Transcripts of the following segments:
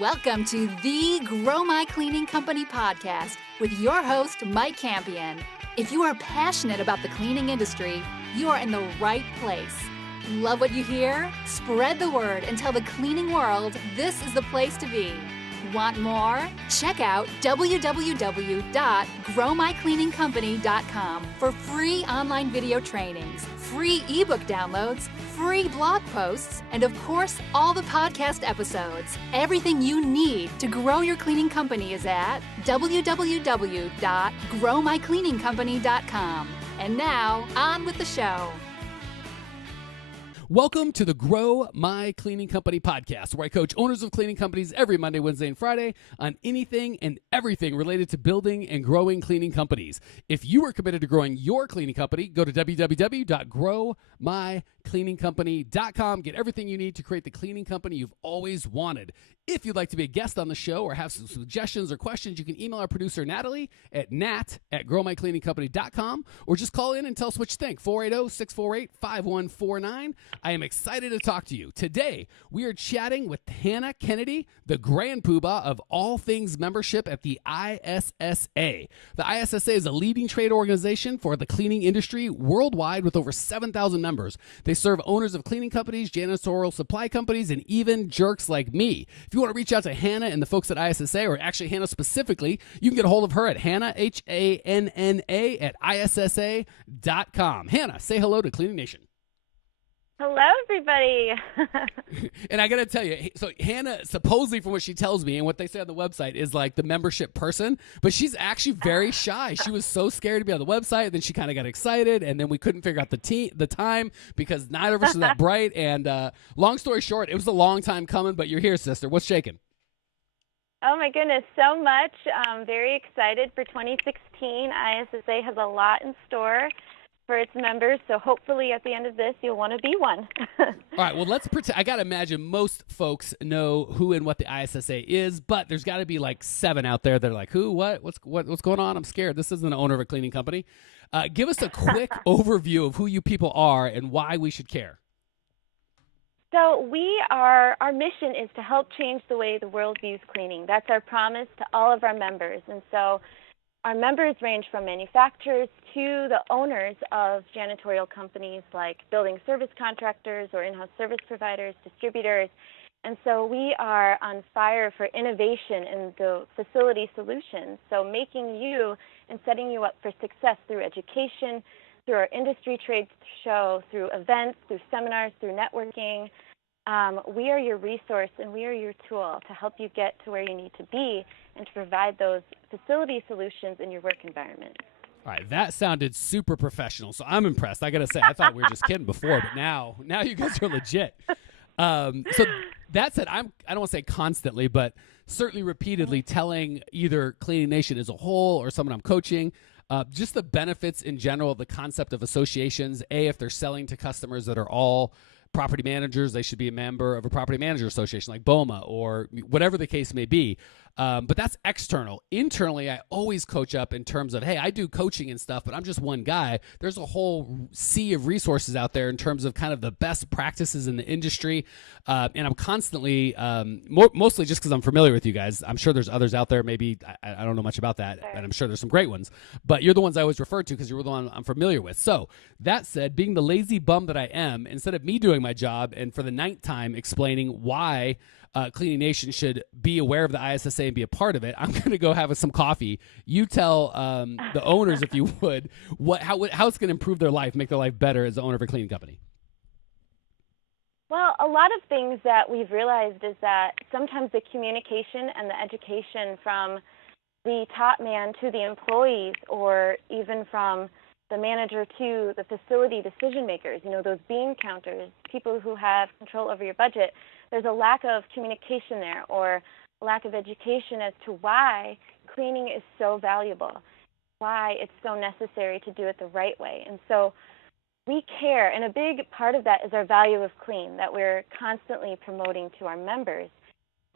Welcome to the Grow My Cleaning Company podcast with your host, Mike Campion. If you are passionate about the cleaning industry, you are in the right place. Love what you hear? Spread the word and tell the cleaning world this is the place to be. Want more? Check out www.growmycleaningcompany.com for free online video trainings, free ebook downloads, free blog posts, and of course, all the podcast episodes. Everything you need to grow your cleaning company is at www.growmycleaningcompany.com. And now, on with the show. Welcome to the Grow My Cleaning Company podcast, where I coach owners of cleaning companies every Monday, Wednesday, and Friday on anything and everything related to building and growing cleaning companies. If you are committed to growing your cleaning company, go to www.growmycleaningcompany.com. Get everything you need to create the cleaning company you've always wanted. If you'd like to be a guest on the show or have some suggestions or questions, you can email our producer, Natalie, at nat@growmycleaningcompany.com, or just call in and tell us what you think, 480-648-5149. I am excited to talk to you. Today, we are chatting with Hannah Kennedy, the grand poobah of all things membership at the ISSA. The ISSA is a leading trade organization for the cleaning industry worldwide with over 7,000 members. They serve owners of cleaning companies, janitorial supply companies, and even jerks like me. If you want to reach out to Hannah and the folks at ISSA, or actually Hannah specifically, you can get a hold of her at Hannah, Hanna, at ISSA.com. Hannah, say hello to Cleaning Nation. Hello, everybody. And I got to tell you, so Hannah, supposedly from what she tells me and what they say on the website, is like the membership person, but she's actually very shy. She was so scared to be on the website, then she kind of got excited, and then we couldn't figure out the time because neither of us was that bright. And long story short, it was a long time coming, but you're here, sister. What's shaking? Oh, my goodness, so much. I'm very excited for 2016. ISSA has a lot in store for its members, so hopefully at the end of this, you'll want to be one. All right, well, let's pretend. I got to imagine most folks know who and what the ISSA is, but there's got to be like 7 out there that are like, who, what's going on? I'm scared. This isn't an owner of a cleaning company. Give us a quick overview of who you people are and why we should care. So our mission is to help change the way the world views cleaning. That's our promise to all of our members. And so our members range from manufacturers to the owners of janitorial companies like building service contractors or in-house service providers, distributors. And so we are on fire for innovation in the facility solutions. So making you and setting you up for success through education, through our industry trade show, through events, through seminars, through networking. We are your resource and we are your tool to help you get to where you need to be and to provide those facility solutions in your work environment. All right, that sounded super professional, so I'm impressed. I got to say, I thought we were just kidding before, but now you guys are legit. So that said, I don't want to say constantly, but certainly repeatedly telling either Cleaning Nation as a whole or someone I'm coaching, just the benefits in general of the concept of associations. If they're selling to customers that are all property managers, they should be a member of a property manager association like BOMA or whatever the case may be. But that's external. Internally, I always coach up in terms of, hey, I do coaching and stuff, but I'm just one guy. There's a whole sea of resources out there in terms of kind of the best practices in the industry. And I'm constantly, mostly just because I'm familiar with you guys. I'm sure there's others out there. Maybe I don't know much about that, and I'm sure there's some great ones. But you're the ones I always refer to because you're the one I'm familiar with. So that said, being the lazy bum that I am, instead of me doing my job and for the 9th time explaining why Cleaning Nation should be aware of the ISSA and be a part of it, I'm going to go have some coffee. You tell the owners, if you would, how it's going to improve their life, make their life better as the owner of a cleaning company. Well, a lot of things that we've realized is that sometimes the communication and the education from the top man to the employees, or even from the manager to the facility decision makers, those bean counters, people who have control over your budget, there's a lack of communication there, or a lack of education as to why cleaning is so valuable, why it's so necessary to do it the right way. And so we care, and a big part of that is our value of clean that we're constantly promoting to our members,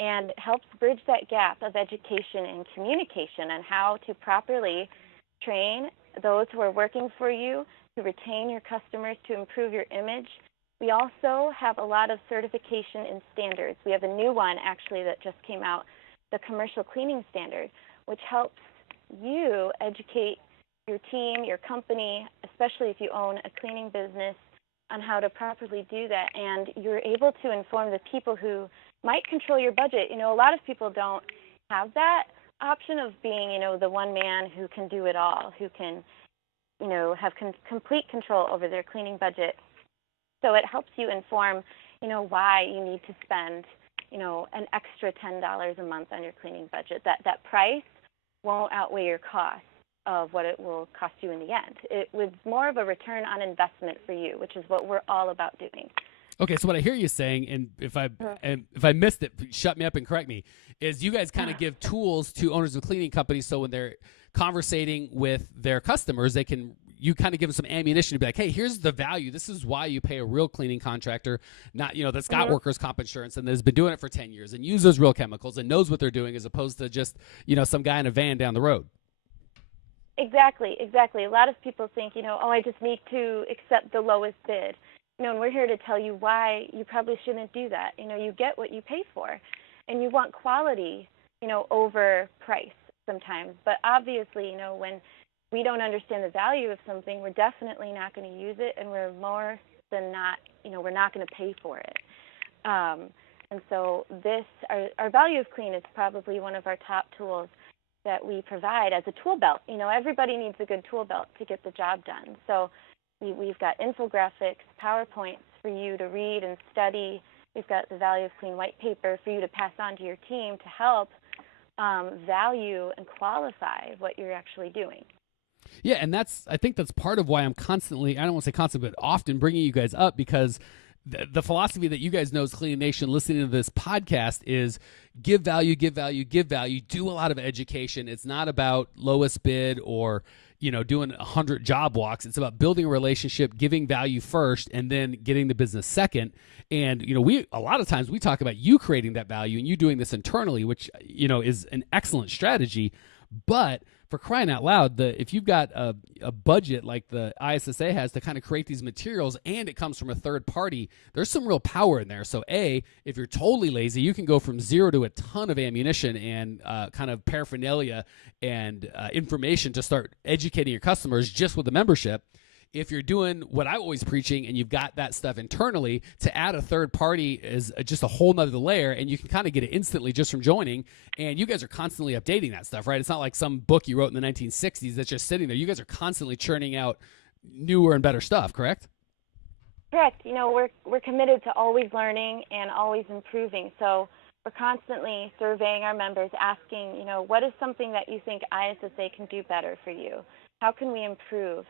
and helps bridge that gap of education and communication on how to properly train those who are working for you, to retain your customers, to improve your image, We also have a lot of certification in standards. We have a new one, actually, that just came out, the Commercial Cleaning Standard, which helps you educate your team, your company, especially if you own a cleaning business, on how to properly do that. And you're able to inform the people who might control your budget. A lot of people don't have that option of being, the one man who can do it all, who can, have complete control over their cleaning budget. So it helps you inform, why you need to spend, an extra $10 a month on your cleaning budget. That price won't outweigh your cost of what it will cost you in the end. It was more of a return on investment for you, which is what we're all about doing. Okay, so what I hear you saying, and if I missed it, shut me up and correct me, is you guys kind of give tools to owners of cleaning companies, so when they're conversating with their customers, you kind of give them some ammunition to be like, hey, here's the value. This is why you pay a real cleaning contractor, not, that's got workers' comp insurance and has been doing it for 10 years and uses real chemicals and knows what they're doing, as opposed to just, some guy in a van down the road. Exactly. A lot of people think, I just need to accept the lowest bid. And we're here to tell you why you probably shouldn't do that. You get what you pay for, and you want quality, over price sometimes. But obviously, when we don't understand the value of something, we're definitely not going to use it, and we're more than not, we're not going to pay for it. And so our Value of Clean is probably one of our top tools that we provide as a tool belt. Everybody needs a good tool belt to get the job done. So we've got infographics, PowerPoints for you to read and study. We've got the Value of Clean white paper for you to pass on to your team to help value and qualify what you're actually doing. Yeah, and I think that's part of why I'm constantly, I don't want to say constant, but often bringing you guys up, because the philosophy that you guys know as Cleaning Nation listening to this podcast is give value, give value, give value, do a lot of education. It's not about lowest bid or, doing 100 job walks. It's about building a relationship, giving value first, and then getting the business second. And, a lot of times we talk about you creating that value and you doing this internally, which, is an excellent strategy. But for crying out loud, if you've got a budget like the ISSA has to kind of create these materials, and it comes from a third party, there's some real power in there. So if you're totally lazy, you can go from zero to a ton of ammunition and kind of paraphernalia and information to start educating your customers just with the membership. If you're doing what I'm always preaching and you've got that stuff internally, to add a third party is just a whole nother layer, and you can kind of get it instantly just from joining. And you guys are constantly updating that stuff, right? It's not like some book you wrote in the 1960s that's just sitting there. You guys are constantly churning out newer and better stuff, correct? Correct. We're committed to always learning and always improving. So we're constantly surveying our members, asking, what is something that you think ISSA can do better for you? How can we improve?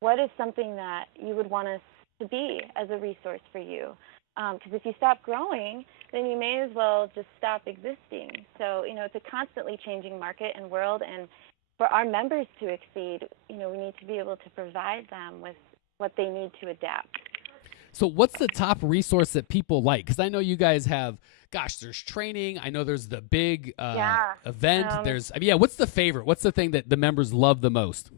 What is something that you would want us to be as a resource for you? Because if you stop growing, then you may as well just stop existing. So, it's a constantly changing market and world, and for our members to exceed, we need to be able to provide them with what they need to adapt. So what's the top resource that people like? Because I know you guys have, there's training. I know there's the big event. What's the favorite? What's the thing that the members love the most?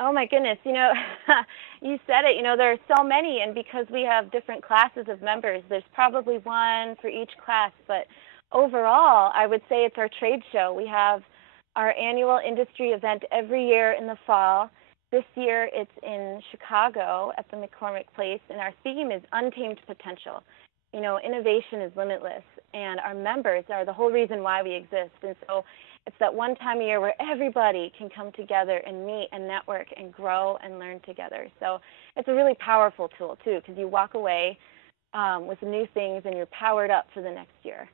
Oh, my goodness. You said it. There are so many, and because we have different classes of members, there's probably one for each class. But overall, I would say it's our trade show. We have our annual industry event every year in the fall. This year, it's in Chicago at the McCormick Place, and our theme is Untamed Potential. Innovation is limitless, and our members are the whole reason why we exist. And so it's that one time a year where everybody can come together and meet and network and grow and learn together. So it's a really powerful tool, too, because you walk away with new things and you're powered up for the next year.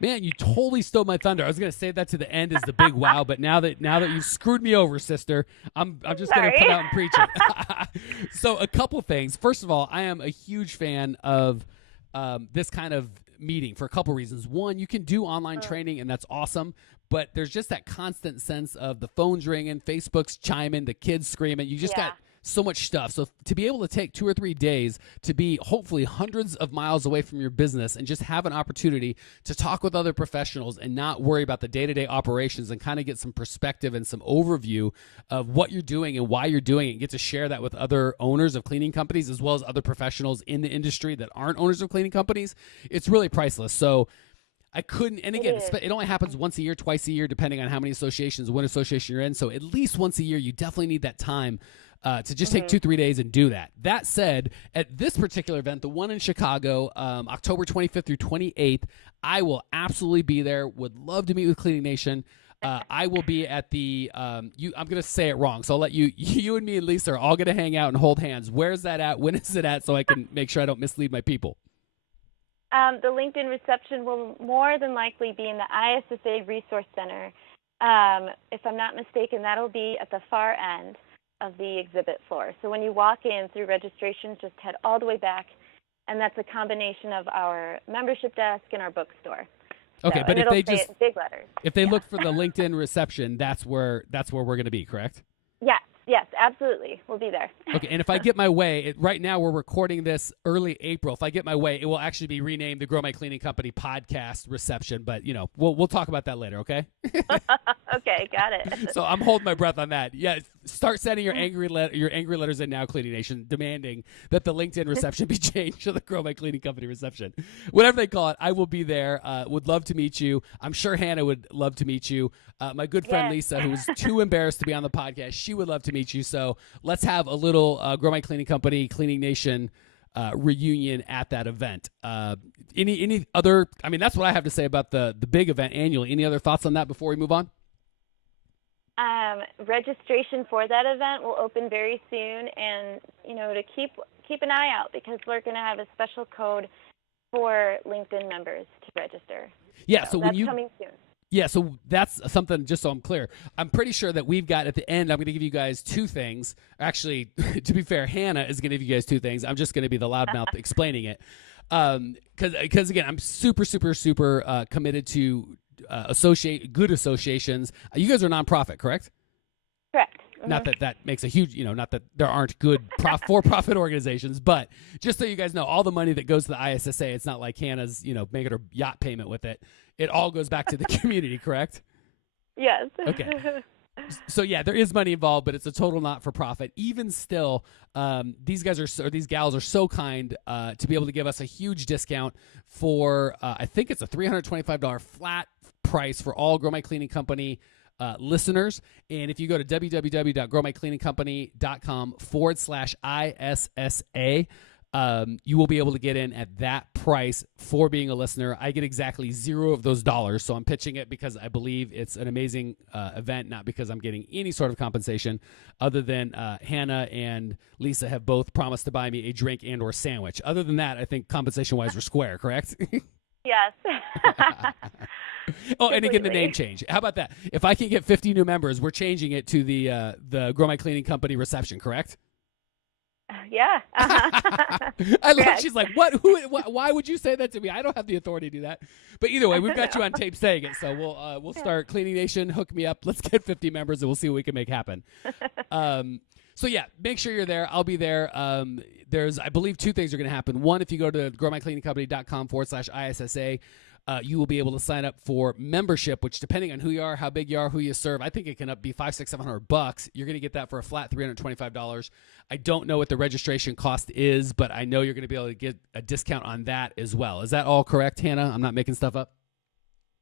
Man, you totally stole my thunder. I was going to save that to the end as the big wow, but now that you screwed me over, sister, I'm just going to come out and preach it. So a couple things. First of all, I am a huge fan of this kind of meeting for a couple reasons. One, you can do online training, and that's awesome. But there's just that constant sense of the phone's ringing, Facebook's chiming, the kids screaming. You just got so much stuff. So to be able to take 2 or 3 days to be hopefully hundreds of miles away from your business and just have an opportunity to talk with other professionals and not worry about the day-to-day operations and kind of get some perspective and some overview of what you're doing and why you're doing it, and get to share that with other owners of cleaning companies as well as other professionals in the industry that aren't owners of cleaning companies, it's really priceless. So I couldn't, and again, it only happens once a year, twice a year, depending on how many associations, what association you're in. So at least once a year, you definitely need that time to just take 2-3 days and do that. That said, at this particular event, the one in Chicago, October 25th through 28th, I will absolutely be there. Would love to meet with Cleaning Nation. I will be at the, I'm going to say it wrong, so I'll let you and me and Lisa are all going to hang out and hold hands. Where's that at? When is it at? So I can make sure I don't mislead my people. The LinkedIn reception will more than likely be in the ISSA Resource Center. If I'm not mistaken, that'll be at the far end of the exhibit floor. So when you walk in through registration, just head all the way back, and that's a combination of our membership desk and our bookstore. Okay, so, but if they just in big letters. If they look for the LinkedIn reception, that's where we're going to be, correct? Yes, absolutely. We'll be there. Okay, and if I get my way, right now we're recording this early April. If I get my way, it will actually be renamed the Grow My Cleaning Company Podcast Reception. But we'll talk about that later. Okay. Okay, got it. So I'm holding my breath on that. Yeah, start sending your angry letters in now, Cleaning Nation, demanding that the LinkedIn reception be changed to the Grow My Cleaning Company Reception. Whatever they call it, I will be there. Would love to meet you. I'm sure Hannah would love to meet you. My good friend Lisa, who was too embarrassed to be on the podcast, she would love to meet you. So let's have a little Grow My Cleaning Company, Cleaning Nation reunion at that event. Any other? I mean, that's what I have to say about the big event annually. Any other thoughts on that before we move on? Registration for that event will open very soon, and to keep an eye out, because we're going to have a special code for LinkedIn members to register. Yeah, so when that's coming soon. Yeah, so that's something, just so I'm clear. I'm pretty sure that we've got, at the end, I'm going to give you guys 2 things. Actually, to be fair, Hannah is going to give you guys 2 things. I'm just going to be the loudmouth explaining it. Because again, I'm super, super, super committed to good associations. You guys are a nonprofit, correct? Correct. Not that that makes a huge, not that there aren't good for-profit organizations, but just so you guys know, all the money that goes to the ISSA, it's not like Hannah's, making her yacht payment with it. It all goes back to the community, correct? Yes. Okay. So yeah, there is money involved, but it's a total not-for-profit. Even still, these gals are so kind to be able to give us a huge discount for, I think it's a $325 flat price for all Grow My Cleaning Company listeners. And if you go to www.growmycleaningcompany.com/ISSA, you will be able to get in at that price for being a listener. I get exactly $0 of those dollars, so I'm pitching it because I believe it's an amazing event, not because I'm getting any sort of compensation other than Hannah and Lisa have both promised to buy me a drink and or sandwich. Other than that, I think compensation-wise we're square, correct? Yes. Oh, and again, the name change. How about that? If I can get 50 new members, we're changing it to the Grow My Cleaning Company Reception, correct? Yeah. I love. She's like, what? Why would you say that to me? I don't have the authority to do that. But either way, we've got you on tape saying it, so we'll start. Cleaning Nation, hook me up. Let's get 50 members, and we'll see what we can make happen. So yeah, make sure you're there. I'll be there. There's, I believe, 2 things are going to happen. One, if you go to growmycleaningcompany.com/ISSA, you will be able to sign up for membership, which, depending on who you are, how big you are, who you serve, I think it can be $500, $600, $700. You're going to get that for a flat $325. I don't know what the registration cost is, but I know you're going to be able to get a discount on that as well. Is that all correct, Hannah? I'm not making stuff up?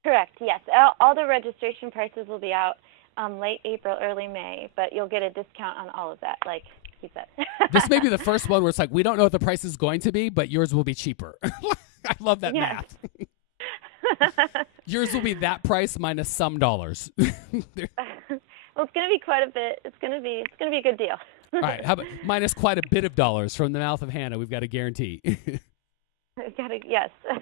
Correct, yes. All the registration prices will be out late April, early May, but you'll get a discount on all of that, like you said. This may be the first one where it's like, we don't know what the price is going to be, but yours will be cheaper. I love that math. Yours will be that price minus some dollars. Well, it's going to be quite a bit. It's going to be a good deal. All right, how about minus quite a bit of dollars from the mouth of Hannah? We've got a guarantee. Yes. All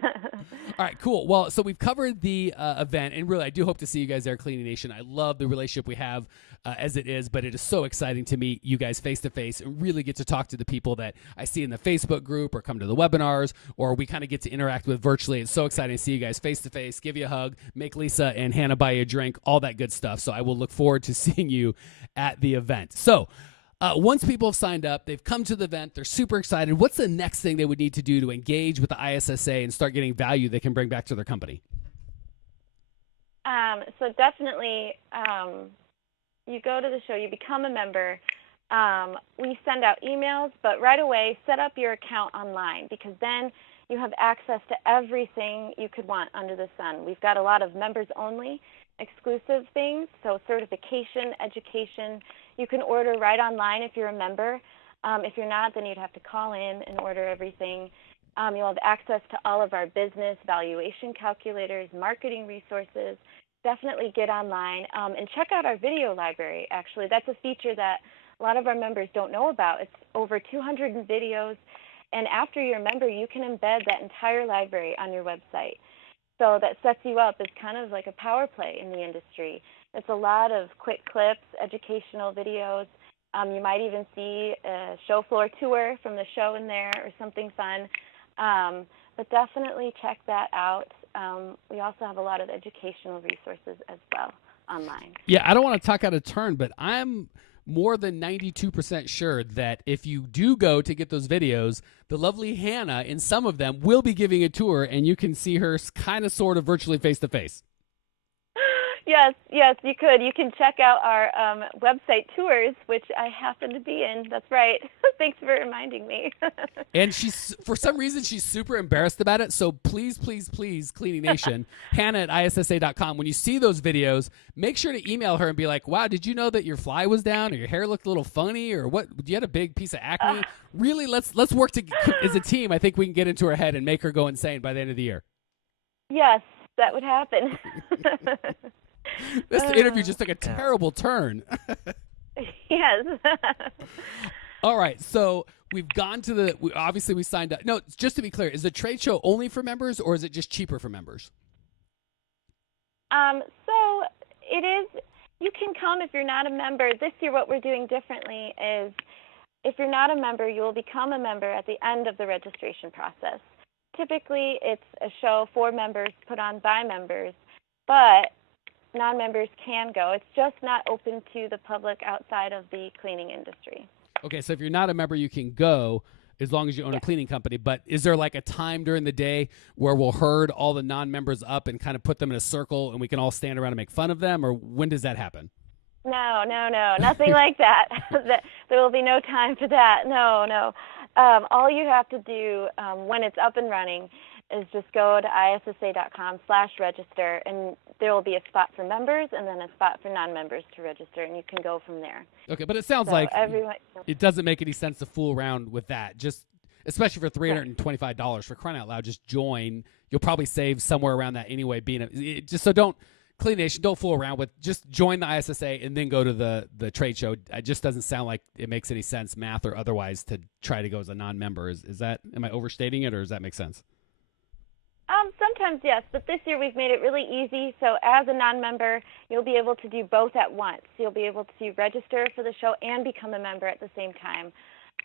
right, cool. Well, so we've covered the event, and really, I do hope to see you guys there, Cleaning Nation. I love the relationship we have as it is, but it is so exciting to meet you guys face to face and really get to talk to the people that I see in the Facebook group or come to the webinars, or we kind of get to interact with virtually. It's so exciting to see you guys face to face, give you a hug, make Lisa and Hannah buy you a drink, all that good stuff. So I will look forward to seeing you at the event. So Once people have signed up, they've come to the event, they're super excited. What's the next thing they would need to do to engage with the ISSA and start getting value they can bring back to their company? So definitely, you go to the show, you become a member. We send out emails, but right away, set up your account online, because then you have access to everything you could want under the sun. We've got a lot of members-only exclusive things, so certification, education. You can order right online if you're a member. If you're not, then you'd have to call in and order everything. You'll have access to all of our business valuation calculators, marketing resources. Definitely get online and check out our video library, actually. That's a feature that a lot of our members don't know about. It's over 200 videos, and after you're a member, you can embed that entire library on your website. So that sets you up as kind of like a power play in the industry. It's a lot of quick clips, educational videos. You might even see a show floor tour from the show in there or something fun. But definitely check that out. We also have a lot of educational resources as well online. Yeah, I don't want to talk out of turn, but I'm more than 92% sure that if you do go to get those videos, the lovely Hannah in some of them will be giving a tour, and you can see her kind of sort of virtually face-to-face. Yes, you could. You can check out our website tours, which I happen to be in. That's right. Thanks for reminding me. And for some reason, she's super embarrassed about it. So please, please, please, Cleaning Nation, Hannah at ISSA.com, when you see those videos, make sure to email her and be like, wow, did you know that your fly was down or your hair looked a little funny or what? You had a big piece of acne? Really, let's work as a team. I think we can get into her head and make her go insane by the end of the year. Yes, that would happen. This interview just took a terrible turn. Yes. All right, so we've gone to obviously we signed up. No, just to be clear, is the trade show only for members or is it just cheaper for members? So it is, you can come if you're not a member. This year what we're doing differently is if you're not a member, you will become a member at the end of the registration process. Typically, it's a show for members put on by members, but non-members can go. It's just not open to the public outside of the cleaning industry. Okay, so if you're not a member, you can go as long as you own a cleaning company. But is there like a time during the day where we'll herd all the non-members up and kind of put them in a circle and we can all stand around and make fun of them? Or when does that happen? No, nothing like that. There will be no time for that. No. All you have to do when it's up and running is just go to issa.com/register, and there will be a spot for members and then a spot for non-members to register, and you can go from there. Okay, but it sounds like it doesn't make any sense to fool around with that, just especially for $325 for crying out loud. Just join. You'll probably save somewhere around that anyway. Clean Nation, don't fool around with. Just join the ISSA and then go to the trade show. It just doesn't sound like it makes any sense, math or otherwise, to try to go as a non-member. Am I overstating it, or does that make sense? Sometimes yes, but this year we've made it really easy. So as a non-member, you'll be able to do both at once. You'll be able to register for the show and become a member at the same time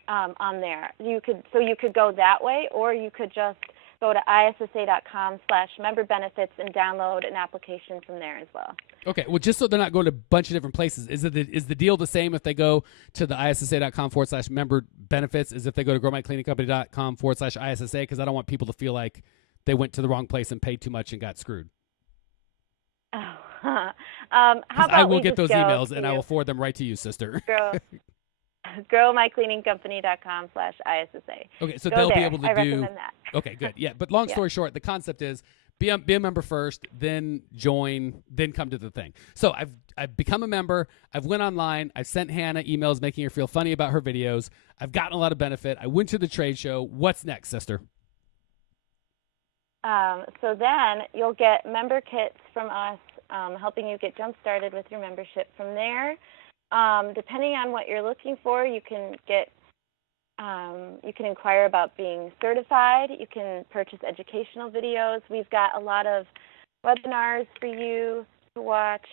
on there. You could go that way, or you could just go to issa.com/member benefits and download an application from there as well. Okay, well, just so they're not going to a bunch of different places, is the deal the same if they go to the issa.com/member benefits as if they go to growmycleaningcompany.com/ISSA? Because I don't want people to feel like they went to the wrong place and paid too much and got screwed. Oh, how about I will get those emails and I will forward them right to you, sister. growmycleaningcompany.com/ISSA. Okay, so they'll be able to I do. recommend that. Okay, good. Yeah, but long story short, the concept is be a member first, then join, then come to the thing. So I've become a member. I've went online. I've sent Hannah emails making her feel funny about her videos. I've gotten a lot of benefit. I went to the trade show. What's next, sister? So then you'll get member kits from us, helping you get jump-started with your membership from there. Depending on what you're looking for, you can inquire about being certified. You can purchase educational videos. We've got a lot of webinars for you to watch.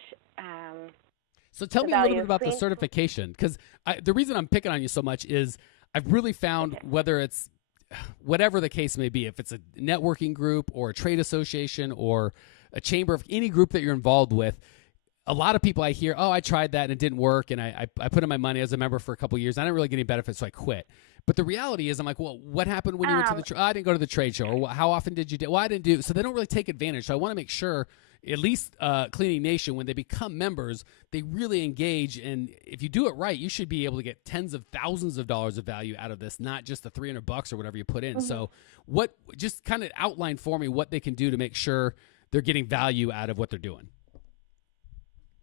So tell me a little bit about the certification, because the reason I'm picking on you so much is I've really found whether it's whatever the case may be, if it's a networking group or a trade association or a chamber of any group that you're involved with, a lot of people I hear, oh, I tried that and it didn't work, and I put in my money as a member for a couple of years. I didn't really get any benefits, so I quit. But the reality is, I'm like, well, what happened when you went to the I didn't go to the trade show, or how often did you do? Well, I didn't do. So they don't really take advantage. So I want to make sure, at least Cleaning Nation, when they become members, they really engage. And if you do it right, you should be able to get tens of thousands of dollars of value out of this, not just the $300 or whatever you put in. So just kind of outline for me what they can do to make sure they're getting value out of what they're doing.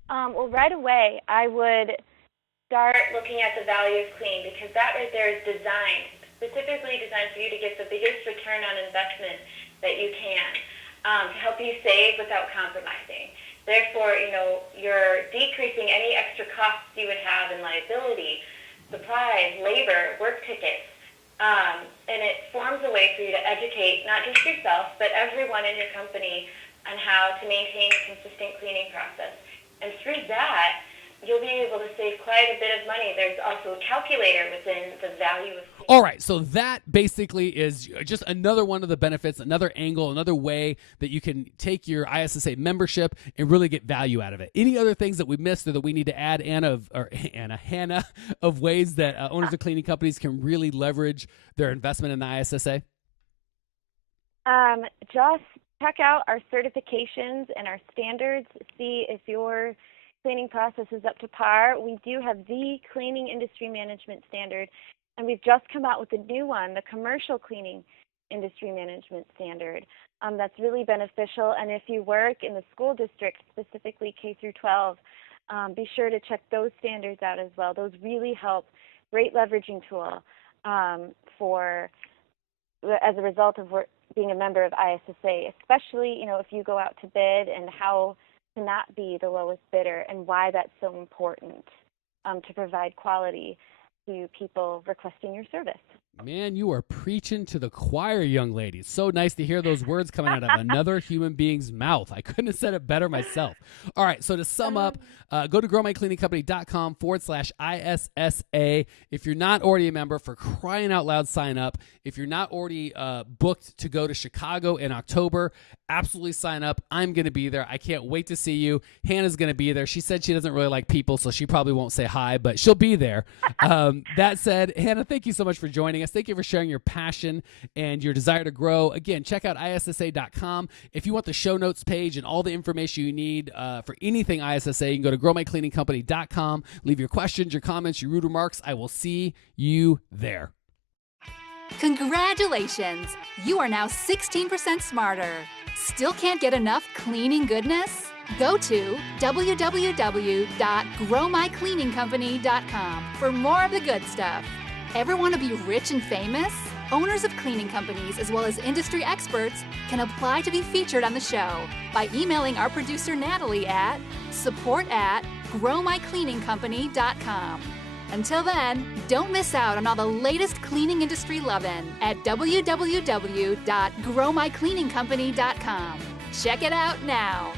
Well, right away, I would start looking at the value of clean, because that right there is specifically designed for you to get the biggest return on investment that you can, to help you save without compromising. Therefore, you're decreasing any extra costs you would have in liability, supplies, labor, work tickets, and it forms a way for you to educate not just yourself, but everyone in your company on how to maintain a consistent cleaning process. And through that, you'll be able to save quite a bit of money. There's also a calculator within the value of cleaning. All right, so that basically is just another one of the benefits, another angle, another way that you can take your ISSA membership and really get value out of it. Any other things that we missed or that we need to add, Hannah, of ways that owners of cleaning companies can really leverage their investment in the ISSA? Just check out our certifications and our standards. See if your cleaning process is up to par. We do have the Cleaning Industry Management Standard, and we've just come out with a new one, the Commercial Cleaning Industry Management Standard. That's really beneficial, and if you work in the school district, specifically K through 12, be sure to check those standards out as well. Those really help. Great leveraging tool as a result of being a member of ISSA, especially, if you go out to bid, and how to not be the lowest bidder, and why that's so important to provide quality to people requesting your service. Man, you are preaching to the choir, young lady. So nice to hear those words coming out of another human being's mouth. I couldn't have said it better myself. All right, so to sum up, go to growmycleaningcompany.com/ISSA. If you're not already a member, for crying out loud, sign up. If you're not already booked to go to Chicago in October, absolutely sign up. I'm going to be there. I can't wait to see you. Hannah's going to be there. She said she doesn't really like people, so she probably won't say hi, but she'll be there. That said, Hannah, thank you so much for joining us. Thank you for sharing your passion and your desire to grow. Again, check out ISSA.com. If you want the show notes page and all the information you need for anything ISSA, you can go to growmycleaningcompany.com. Leave your questions, your comments, your rude remarks. I will see you there. Congratulations! You are now 16% smarter. Still can't get enough cleaning goodness? Go to www.growmycleaningcompany.com for more of the good stuff. Ever want to be rich and famous? Owners of cleaning companies, as well as industry experts, can apply to be featured on the show by emailing our producer Natalie at support@growmycleaningcompany.com. Until then, don't miss out on all the latest cleaning industry lovin' at www.growmycleaningcompany.com. Check it out now.